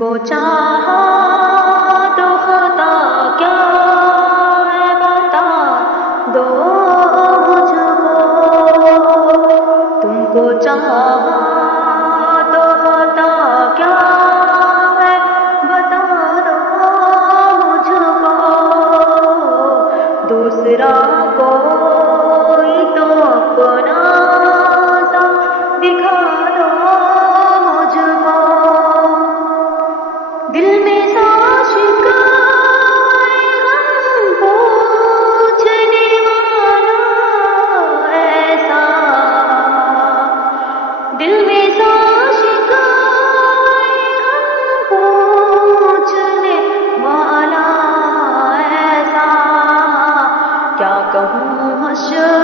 کو چاہا تو خطا کیا ہے بتا دو مجھ کو، تم کو چاہا تو خطا کیا ہے بتا دو مجھ کو، دوسرا کوئی تو اپنا سا دکھا دو مجھ کو، دل میں ساشک غم پوچھنے والا ایسا، دل میں ساشک غم پوچھنے والا ایسا، کیا کہوں حشر